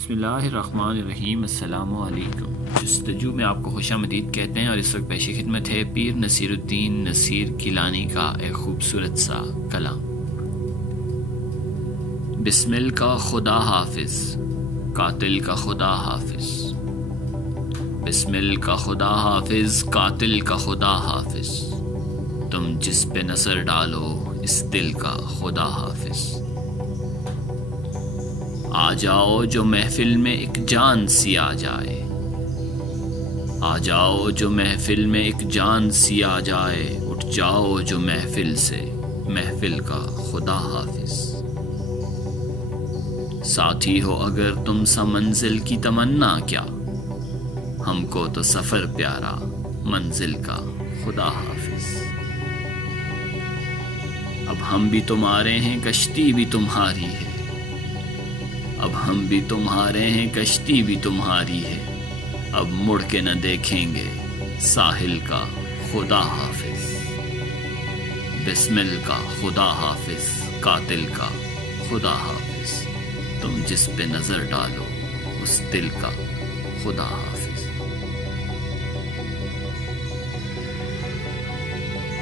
بسم اللہ الرحمن الرحیم۔ السلام علیکم۔ جستجو میں آپ کو خوش آمدید کہتے ہیں، اور اس وقت پیش خدمت ہے پیر نصیر الدین نصیر گیلانی کا ایک خوبصورت سا کلام۔ بسمل کا خدا حافظ، قاتل کا خدا حافظ، بسمل کا خدا حافظ، قاتل کا خدا حافظ، تم جس پہ نظر ڈالو اس دل کا خدا حافظ۔ آ جاؤ جو محفل میں ایک جان سی آ جائے، آ جاؤ جو محفل میں ایک جان سی آ جائے، اٹھ جاؤ جو محفل سے، محفل کا خدا حافظ۔ ساتھی ہو اگر تم سا منزل کی تمنا کیا، ہم کو تو سفر پیارا منزل کا خدا حافظ۔ اب ہم بھی تمہارے ہیں کشتی بھی تمہاری ہے، اب ہم بھی تمہارے ہیں کشتی بھی تمہاری ہے، اب مڑ کے نہ دیکھیں گے ساحل کا خدا حافظ۔ بسمل کا خدا حافظ، قاتل کا خدا حافظ، تم جس پہ نظر ڈالو اس دل کا خدا حافظ۔